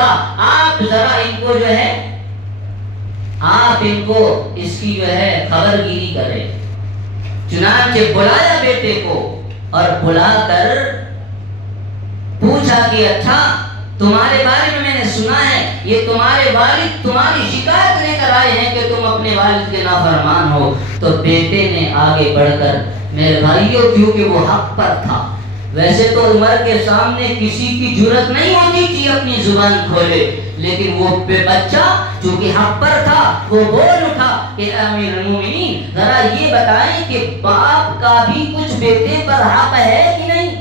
سکتا، آپ ذرا ان کو جو ہے آپ ان کو اس کی جو ہے خبر گیری کریں۔ چنانچہ بلایا بیٹے کو اور بلا کر پوچھا کہ اچھا تمہارے بارے میں نے سنا ہے یہ تمہارے والد تمہاری شکایت لے کر آئے ہیں کہ تم اپنے والد کے نافرمان ہو۔ تو بیٹے نے آگے بڑھ کر، میرے بھائیوں کیونکہ وہ حق پر تھا، ویسے تو عمر کے سامنے کسی کی جرأت نہیں ہوتی کہ اپنی زبان کھولے، لیکن وہ بچہ جو کہ حق پر تھا وہ بول اٹھا کہ امیر المومنین ذرا یہ بتائیں کہ باپ کا بھی کچھ بیٹے پر حق ہے کہ نہیں؟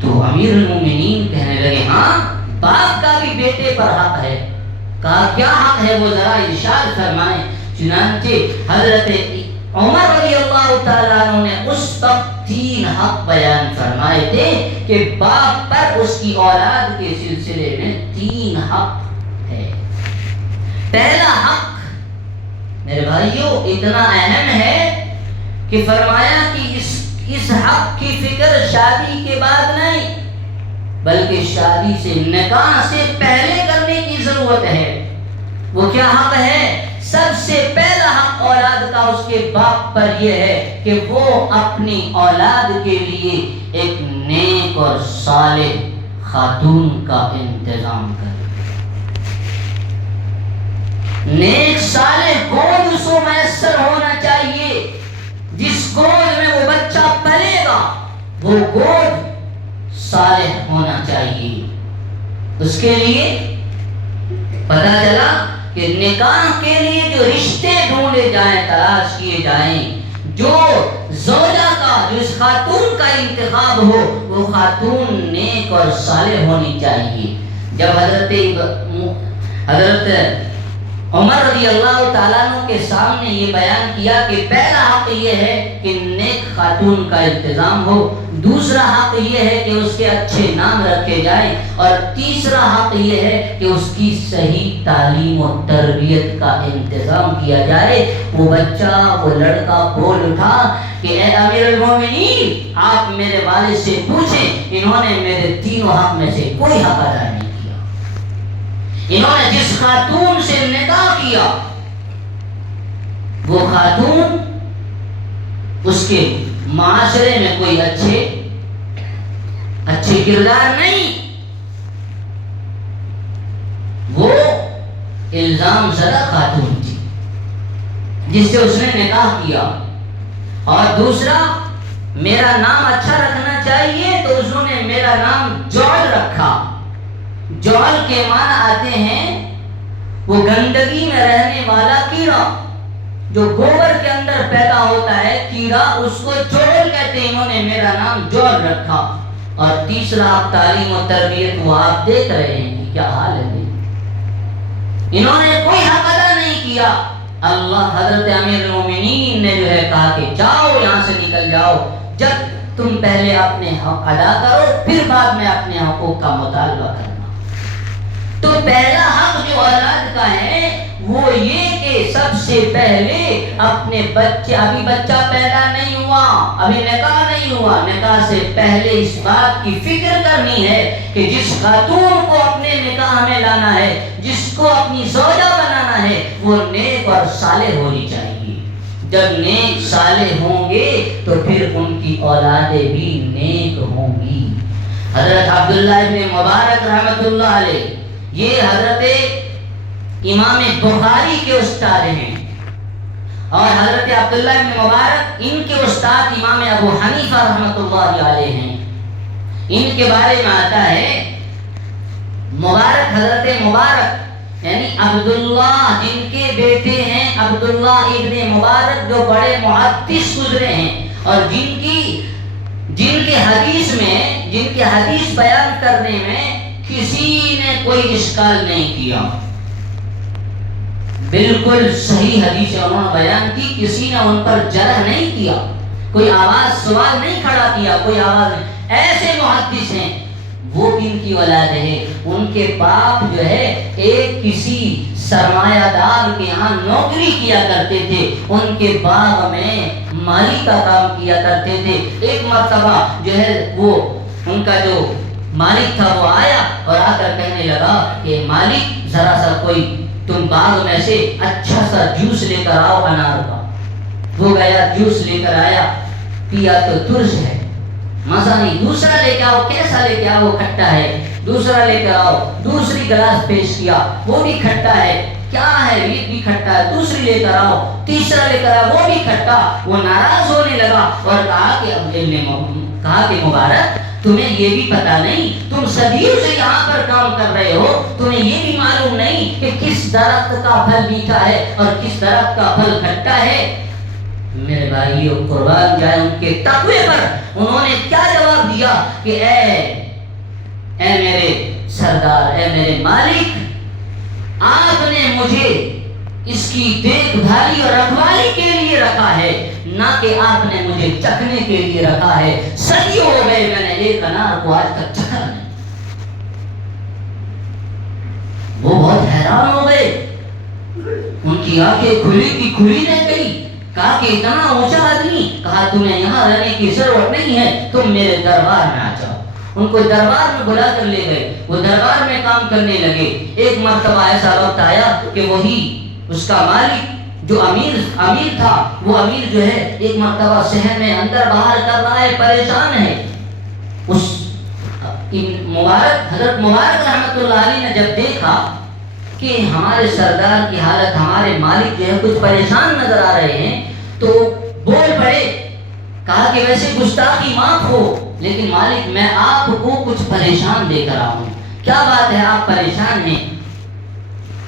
تو امیر المومنین کہنے لگے ہاں باپ کا بھی بیٹے پر حق ہے۔ کہا کیا حق ہے وہ ذرا ارشاد فرمائیں۔ چنانچہ حضرت عمر رضی اللہ تعالیٰ عنہ نے اس وقت 3 حق بیان فرمائے تھے کہ باپ پر اس کی اولاد کے سلسلے میں 3 حق ہے۔ پہلا حق میرے بھائیوں اتنا اہم ہے کہ فرمایا کہ اس حق کی فکر شادی کے بعد نہیں بلکہ شادی سے نکاح سے پہلے کرنے کی ضرورت ہے۔ وہ کیا حق ہے؟ سب سے پہلا حق اولاد کا اس کے باپ پر یہ ہے کہ وہ اپنی اولاد کے لیے ایک نیک اور صالح خاتون کا انتظام کرے۔ نیک صالح گود اس کو میسر ہونا چاہیے، جس گود میں وہ بچہ پلے گا وہ گود صالح ہونا چاہیے۔ اس کے لیے پتہ چلا کہ نکاح کے لیے جو رشتے ڈھونڈے جائیں، تلاش کیے جائیں، جو زوجہ کا جو اس خاتون کا انتخاب ہو وہ خاتون نیک اور صالح ہونی چاہیے۔ جب حضرت عمر رضی اللہ تعالیٰ عنہ کے سامنے یہ بیان کیا کہ پہلا حق یہ ہے کہ نیک خاتون کا انتظام ہو، دوسرا حق یہ ہے کہ اس کے اچھے نام رکھے جائیں، اور تیسرا حق یہ ہے کہ اس کی صحیح تعلیم و تربیت کا انتظام کیا جائے۔ وہ بچہ وہ لڑکا بول اٹھا کہ اے امیر المومنین آپ میرے والد سے پوچھیں، انہوں نے میرے 3 حق میں سے کوئی حق ادا نہیں کیا۔ انہوں نے جس خاتون سے نکاح کیا وہ خاتون اس کے معاشرے میں کوئی اچھے کردار نہیں، وہ الزام زدہ خاتون تھی جس سے اس نے نکاح کیا۔ اور دوسرا میرا نام اچھا رکھنا چاہیے تو انہوں نے میرا نام جول رکھا۔ جول کے معنی آتے ہیں وہ گندگی میں رہنے والا کیڑا، جو گوبر کے اندر پیدا ہوتا ہے کیڑا، اس کو جول کہتے ہیں۔ انہوں نے میرا نام جول رکھا۔ اور تیسرا آپ تعلیم و تربیت وہ آپ دیکھ رہے ہیں کہ کیا حال ہے۔ انہوں نے کوئی حق ادا نہیں کیا۔ اللہ حضرت امیر المومنین نے جو ہے کہا کہ جاؤ یہاں سے نکل جاؤ، جب تم پہلے اپنے حق ادا کرو پھر بعد میں اپنے حقوق کا مطالبہ کرنا۔ تو پہلا حق جو اولاد کا ہے وہ یہ کہ سب سے پہلے اپنے بچے، ابھی بچہ پیدا نہیں ہوا، ابھی نکاح نہیں ہوا، نکاح سے پہلے اس بات کی فکر کرنی ہے کہ جس خاتون کو اپنے نکاح میں لانا ہے، جس کو اپنی زوجہ بنانا ہے، وہ نیک اور صالح ہونی چاہیے۔ جب نیک صالح ہوں گے تو پھر ان کی اولادیں بھی نیک ہوں گی۔ حضرت عبداللہ ابن مبارک رحمۃ اللہ علیہ یہ حضرت امام بخاری کے استاد ہیں، اور حضرت عبداللہ ابن مبارک ان کے استاد امام ابو حنیفہ رحمۃ اللہ علیہ ہیں۔ ان کے بارے میں آتا ہے مبارک، حضرت مبارک یعنی عبداللہ جن کے بیٹے ہیں عبداللہ ابن مبارک جو بڑے محدث گزرے ہیں، اور جن کے حدیث بیان کرنے میں کسی نے کوئی اشکال نہیں کیا، بالکل صحیح حدیث انہوں نے بیان کی، کسی نے ان پر جرح نہیں کیا، کوئی آواز سوال نہیں کھڑا کیا، کوئی آواز نہیں۔ ایسے محدث ہیں، وہ ان کی اولاد ہے۔ ان کے باپ جو ہے ایک کسی سرمایہ دار کے یہاں نوکری کیا کرتے تھے، ان کے باغ میں مالی کا کام کیا کرتے تھے۔ ایک مرتبہ جو ہے وہ ان کا جو مالک تھا وہ آیا اور آ کر کہنے لگا کہ مالک ذرا سا کوئی تم باغ میں سے اچھا سا جوس لے کر آؤ انار کا. وہ گیا جوس لے کر آیا, پیا تو ترش ہے, مزہ نہیں. دوسرا لے کے آؤ, کیسا لے کے آؤ, کھٹا ہے. دوسرا لے کے آؤ, دوسری گلاس پیش کیا, وہ بھی کھٹا ہے. کیا ہے, یہ بھی کھٹا ہے. دوسری لے کر آؤ, تیسرا لے کر آؤ, وہ بھی کھٹا. وہ ناراض ہونے لگا اور کہا کہ مبارک تمہیں یہ بھی پتا نہیں, تم صدیوں سے یہاں پر کام کر رہے ہو, تمہیں یہ بھی معلوم نہیں کہ کس درخت کا پھل میٹھا ہے اور کس درخت کا پھل کھٹا ہے. میرے بھائیو قربان جائے ان کے تقوی پر, انہوں نے کیا جواب دیا کہ اے میرے سردار, اے میرے مالک, آپ نے مجھے اس کی دیکھ بھالی اور رکھوالی کے لیے رکھا ہے, نہ کہ آپ نے مجھے چکھنے کے لیے رکھا ہے. صدیوں ہو گئے میں نے ایک انار کو آج تک چکھا نہیں. وہ بہت حیران ہو گئے, ان کی آنکھیں کھلی کی کھلی رہ گئی. کہا کہ اتنا اونچا آدمی, کہا تمہیں یہاں رہنے کی ضرورت نہیں ہے, تم میرے دربار میں آ جاؤ. ان کو دربار میں بلا کر لے گئے, وہ دربار میں کام کرنے لگے. ایک مرتبہ ایسا وقت آیا کہ وہی اس کا مالک جو امیر تھا, وہ امیر جو ہے ایک مرتبہ شہر میں اندر باہر کر رہا ہے, پریشان ہے. اس حضرت مبارک رحمت اللہ علیہ نے جب دیکھا کہ ہمارے سردار کی حالت, ہمارے مالک جو ہے کچھ پریشان نظر آ رہے ہیں, تو بول پڑے. کہا کہ ویسے گستاخی معاف ہو, لیکن مالک میں آپ کو کچھ پریشان دے کر آؤں. کیا بات ہے, آپ پریشان ہیں؟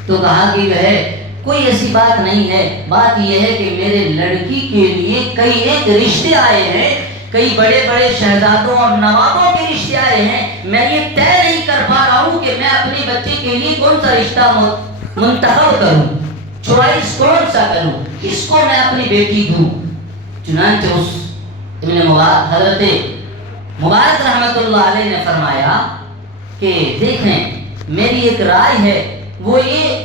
تو کہا کہ وہ ہے کوئی ایسی بات نہیں ہے, بات یہ ہے کہ میرے لڑکی کے لیے کئی ایک رشتے آئے ہیں, کئی بڑے بڑے شہزادوں اور نوابوں کے رشتے آئے ہیں. میں یہ طے نہیں کر پا رہا ہوں کہ میں اپنے بچے کے لیے کون سا رشتہ منتخب کروں, چوائس کون سا کروں, اس کو میں اپنی بیٹی دوں. چنانچہ اس حضرت مبارک رحمت اللہ علیہ نے فرمایا کہ دیکھیں میری ایک رائے ہے, وہ یہ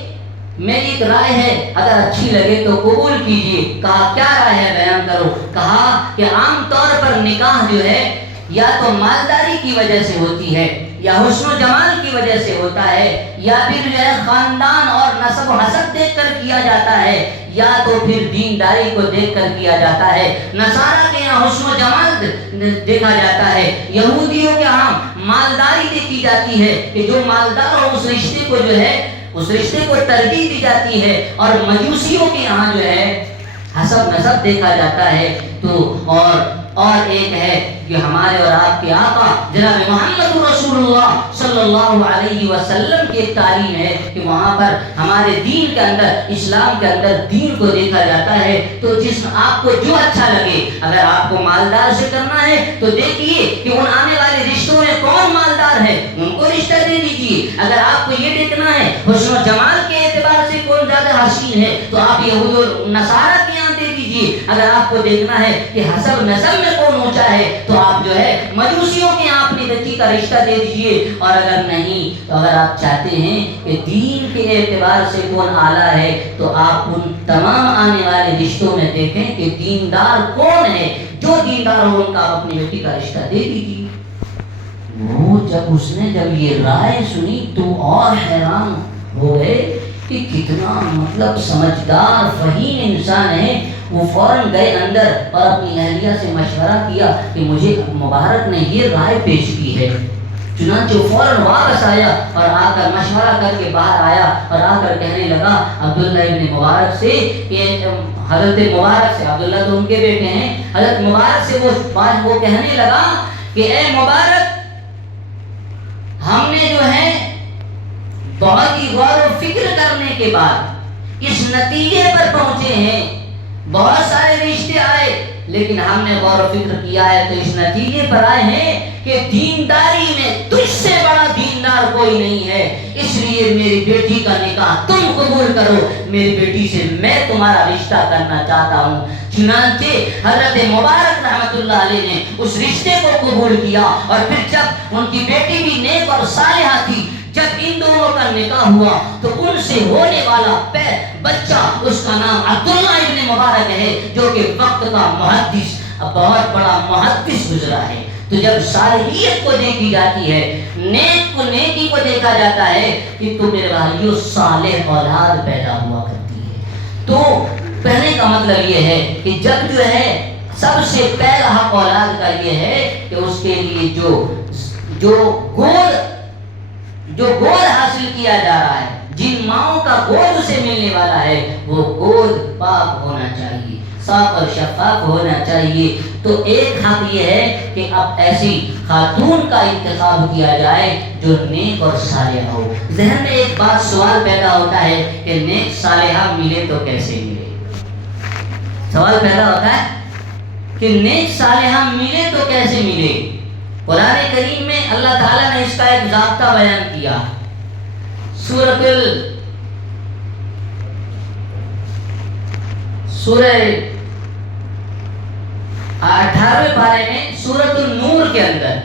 میری ایک رائے ہے, اگر اچھی لگے تو قبول کیجیے. کہا کیا رائے ہے, بیان کرو. کہا کہ عام طور پر نکاح جو ہے یا تو مالداری کی وجہ سے ہوتی ہے, یا حسن و جمال کی وجہ سے ہوتا ہے, یا پھر جو ہے خاندان اور نسب و حسب دیکھ کر کیا جاتا ہے, یا تو پھر دینداری کو دیکھ کر کیا جاتا ہے. نصارہ کے یہاں حسن و جمال دیکھا جاتا ہے, یہودیوں کے یہاں مالداری دیکھی جاتی ہے کہ جو مالدار ہو اس رشتے کو جو ہے اس رشتے کو ترجیح دی جاتی ہے, اور مجوسیوں کے یہاں جو ہے حسب نسب دیکھا جاتا ہے. تو اور ایک ہے کہ ہمارے اور آپ کے آقا جناب محمد رسول اللہ صلی اللہ علیہ وسلم کی ایک تعلیم ہے کہ وہاں پر ہمارے دین کے اندر, اسلام کے اندر دین کو دیکھا جاتا ہے. تو جس آپ کو جو اچھا لگے, اگر آپ کو مالدار سے کرنا ہے تو دیکھیے کہ ان آنے والے رشتوں میں کون مالدار ہے, ان کو رشتہ دے دیجیے. اگر آپ کو یہ دیکھنا ہے حسن و جمال کے اعتبار سے کون زیادہ حسین ہے, تو آپ یہود و نصارہ کے یہاں دے دیجیے. اگر آپ کو دیکھنا ہے کہ حسب نسب میں کون اونچا ہے, تو آپ جو ہے مجوسیوں کے یہاں اپنی بچی کا رشتہ دے دیجیے. اور اگر نہیں, تو اگر آپ چاہتے ہیں کہ دین کے اعتبار سے کون اعلیٰ ہے, تو آپ ان تمام آنے والے رشتوں میں دیکھیں کہ دیندار کون ہے. جو دیندار ہو ان کا اپنی بیٹی کا رشتہ دے دیجیے. وہ جب یہ رائے سنی تو اور حیران ہو گئے کہ کتنا مطلب سمجھدار فہیم انسان ہے. وہ فوراً گئے اندر اور اپنی اہلیہ سے مشورہ کیا کہ مجھے مبارک نے یہ رائے پیش کی ہے. چنانچہ فوراً واپس آیا اور آ کر مشورہ کر کے باہر آیا اور آ کر کہنے لگا عبداللہ ابن مبارک سے کہ حضرت مبارک سے, عبداللہ تو ان کے بیٹے ہیں, حضرت مبارک سے وہ کہنے لگا کہ اے مبارک, ہم نے جو ہے بہت ہی غور و فکر کرنے کے بعد اس نتیجے پر پہنچے ہیں. بہت سارے رشتے آئے, لیکن ہم نے غور و فکر کیا ہے تو اس نتیجے پر آئے ہیں کہ دینداری میں تجھ سے بڑا دیندار کوئی نہیں ہے. اس لیے میری بیٹی کا نکاح تم قبول کرو, میری بیٹی سے میں تمہارا رشتہ کرنا چاہتا ہوں. چنانچہ حضرت مبارک رحمت اللہ علیہ نے اس رشتے کو قبول کیا, اور پھر جب ان کی بیٹی بھی نیک اور صالحہ تھی, جب ان دونوں کا نکاح ہوا تو ان سے ہونے والا بچہ, اس کا نام عبداللہ ابن مبارک ہے, جو کہ وقت کا محدث, بہت بڑا محدث گزرا ہے. تو جب صالحیت کو دیکھی جاتی ہے، نیک کو نیکی کو دیکھا جاتا ہے کہ تو میرے بھائیوں صالح اولاد پیدا ہوا کرتی ہے۔ تو پہلے کا مطلب یہ ہے کہ جب جو ہے سب سے پہلا حق اولاد کا یہ ہے کہ اس کے لیے جو گود حاصل کیا جا رہا ہے، جن ماؤں کا گود اسے ملنے والا ہے، وہ گود پاک ہونا چاہیے، صاف اور شفاف ہونا چاہیے۔ تو ایک حق یہ ہے کہ اب ایسی خاتون کا انتخاب کیا جائے جو نیک اور صالحہ ہو۔ ذہن میں ایک بات سوال پیدا ہوتا ہے کہ نیک صالحہ ملے تو کیسے ملے؟ سوال پیدا ہوتا ہے کہ نیک صالحہ ملے تو کیسے ملے؟ قرآن کریم میں اللہ تعالیٰ نے اس کا ایک ضابطہ بیان کیا۔ سورہ 18ویں پارے میں سورۃ النور کے اندر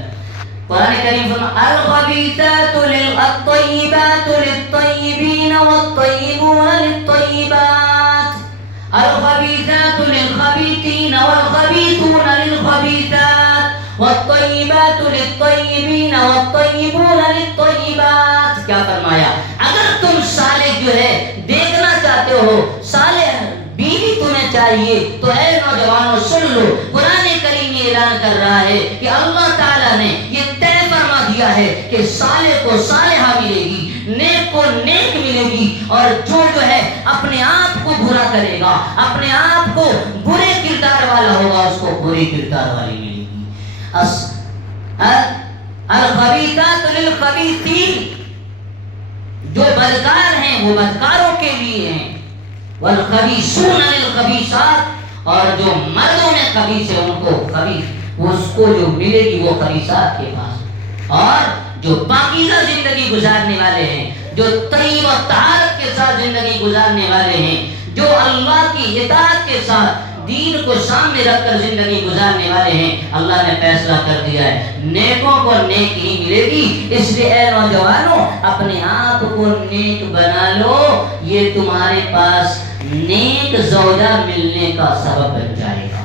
قرآن کریم فرماتا ہے الخبیثات للطیبات للطیبین والطیبون للطیبات، الخبیثات للخبیثین والخبیثون للخبیثات والطیبات للطیبین والطیبون للطیبات۔ کیا فرمایا؟ اگر تم صالح جو ہے دیکھنا چاہتے ہو، صالح بیوی تمہیں چاہیے، تو اے نوجوانوں سن لو، قرآن کریم یہ اعلان کر رہا ہے کہ اللہ تعالیٰ نے یہ طے فرما دیا ہے کہ صالح کو صالحہ ملے گی، نیک کو نیک ملے گی، اور جو ہے اپنے آپ کو برا کرے گا، اپنے آپ کو برے کردار والا ہوگا، اس کو برے کردار والی ملے گی۔ الخبیثات للخبیثین، جو بدکار ہیں وہ بدکاروں کے لیے ہیں، والخبیثون للخبیثات، اور جو مردوں میں خبیث ہے ان کو خبیث، اس کو جو ملے گی وہ خبیثات کے پاس۔ اور جو پاکیزہ زندگی گزارنے والے ہیں، جو طیب و طہارت کے ساتھ زندگی گزارنے والے ہیں، جو اللہ کی اطاعت کے ساتھ دین کو سامنے رکھ کر زندگی گزارنے والے ہیں، اللہ نے فیصلہ کر دیا ہے نیکوں کو نیک ہی ملے گی۔ اس لیے اے نوجوانوں اپنے آپ کو نیک بنا لو، یہ تمہارے پاس نیک زوجہ ملنے کا سبب بن جائے گا۔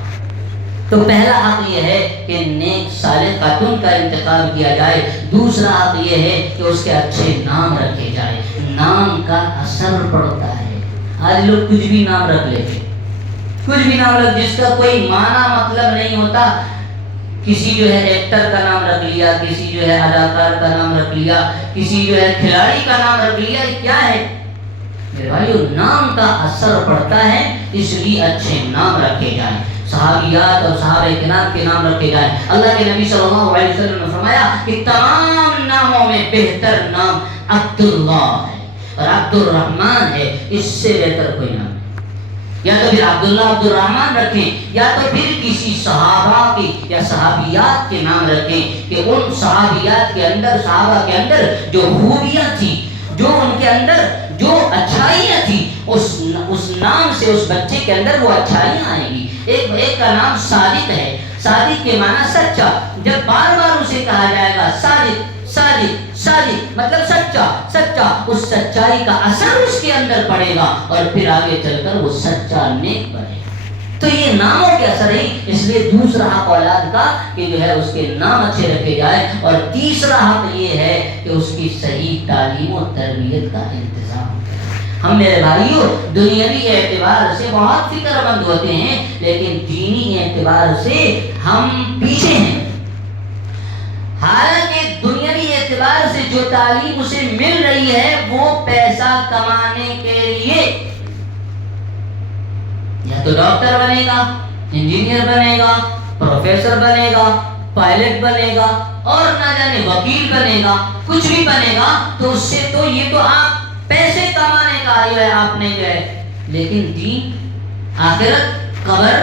تو پہلا حق یہ ہے کہ نیک صالح خاتون کا انتخاب کیا جائے۔ دوسرا حق یہ ہے کہ اس کے اچھے نام رکھے جائے۔ نام کا اثر پڑتا ہے۔ آج لوگ کچھ بھی نام رکھ لیتے، کچھ بھی نام رکھ، جس کا کوئی معنی مطلب نہیں ہوتا۔ کسی جو ہے ایکٹر کا نام رکھ لیا، کسی جو ہے اداکار کا نام رکھ لیا، کسی جو ہے کھلاڑی کا نام رکھ لیا۔ یہ کیا ہے میرے بھائیو؟ نام کا اثر پڑتا ہے، اس لیے اچھے نام رکھے جائیں، صحابیات اور صحابہ کرام کے نام رکھے جائیں۔ اللہ کے نبی صلی اللہ علیہ وسلم نے فرمایا کہ تمام ناموں میں بہتر نام عبداللہ ہے اور عبد الرحمن ہے، اس سے بہتر کوئی نام نہیں۔ یا تو پھر عبداللہ عبد الرحمن رکھیں، یا تو پھر کسی صحابہ کی یا صحابیات کے نام رکھیں کہ ان صحابیات کے اندر، صحابہ کے اندر جو خوبیاں تھیں، جو ان کے اندر جو اچھائیاں تھیں، اس نام سے اس بچے کے اندر وہ اچھائیاں آئیں گی۔ ایک کا نام صادق ہے، صادق کے معنی سچا، جب بار بار اسے کہا جائے گا صادق صادق صادق مطلب سچا سچا، اس سچائی کا اثر اس کے اندر پڑے گا اور پھر آگے چل کر وہ سچا نیک بنے گا۔ تو یہ ناموں کے اثر ہی، اس لیے دوسرا حق اولاد کا کہ جو ہے اس کے نام اچھے رکھے جائے، اور تیسرا حق یہ ہے کہ اس کی صحیح تعلیم و تربیت کا انتظام کرے۔ ہم میرے بھائیوں دنیاوی اعتبار سے بہت فکر مند ہوتے ہیں، لیکن دینی اعتبار سے ہم پیچھے ہیں۔ حالانکہ دنیاوی اعتبار سے جو تعلیم اسے مل رہی ہے وہ پیسہ کمانے کے لیے، یا تو ڈاکٹر بنے گا، انجینئر بنے گا، پروفیسر بنے گا، پائلٹ بنے گا، اور نہ جانے وکیل بنے گا، کچھ بھی بنے گا، تو اس سے تو یہ تو آپ پیسے کمانے کا جو ہے آپ نے جو ہے، لیکن دین، آخرت، قبر،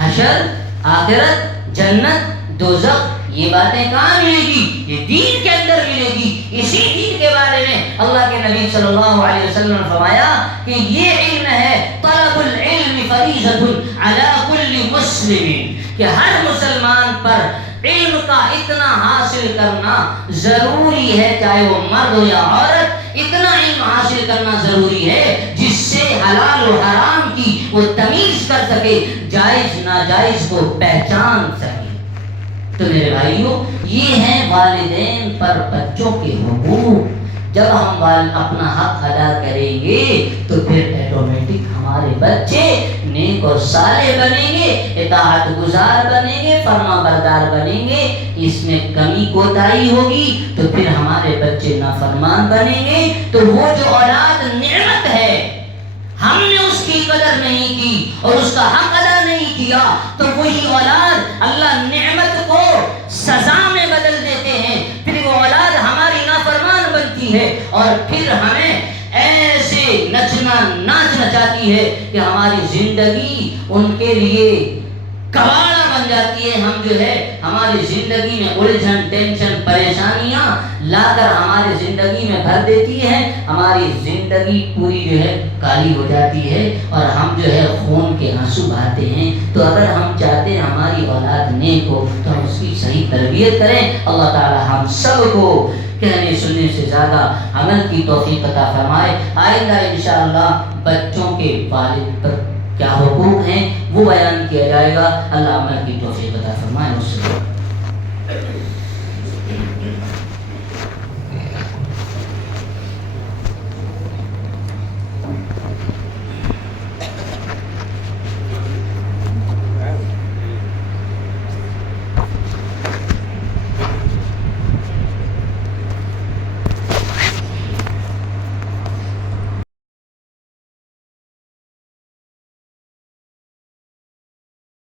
حشر، آخرت، جنت، دوزخ، یہ باتیں کہاں ملے گی؟ یہ دین کے اندر ملے گی۔ اسی دین کے بارے میں اللہ کے نبی صلی اللہ علیہ وسلم نے فرمایا کہ یہ علم ہے، طلب العلم فریضۃ علی کل مسلم، کہ ہر مسلمان پر علم کا اتنا حاصل کرنا ضروری ہے، چاہے وہ مرد ہو یا عورت، اتنا علم حاصل کرنا ضروری ہے جس سے حلال و حرام کی وہ تمیز کر سکے، جائز ناجائز کو پہچان سکے۔ تو میرے بھائیوں یہ ہیں والدین پر بچوں کے حقوق. جب ہم اپنا حق ادا کریں گے تو پھر آٹومیٹک ہمارے بچے نیک اور صالح بنیں گے، اطاعت گزار بنیں گے، فرما بردار بنیں گے. اس میں کمی کوتاہی ہوگی تو پھر ہمارے بچے نافرمان بنیں گے. تو وہ جو اولاد نعمت ہے، ہم نے اس کی قدر نہیں کی اور اس کا حق ادا نہیں کیا، تو وہی اولاد اللہ نعمت کو سزا میں بدل دیتے ہیں. پھر وہ اولاد ہماری نافرمان بنتی ہے اور پھر ہمیں ایسے ناچ نچاتی ہے کہ ہماری زندگی ان کے لیے کباڑا بن جاتی ہے. ہم جو ہے ہماری زندگی میں الجھن، ٹینشن، پریشانیاں لا کر ہماری زندگی میں بھر دیتی ہے. ہماری زندگی پوری جو ہے کالی ہو جاتی ہے اور ہم جو ہے خون کے آنسو بہاتے ہیں. تو اگر ہم چاہتے ہیں ہماری اولاد نیک ہو تو ہم اس کی صحیح تربیت کریں. اللہ تعالی ہم سب کو کہنے سننے سے زیادہ عمل کی توفیق عطا فرمائے. آئندہ انشاءاللہ بچوں کے والد پر کیا حقوق ہیں وہ بیان کیا جائے گا. اللہ عمل کی توفیق عطا فرمائے.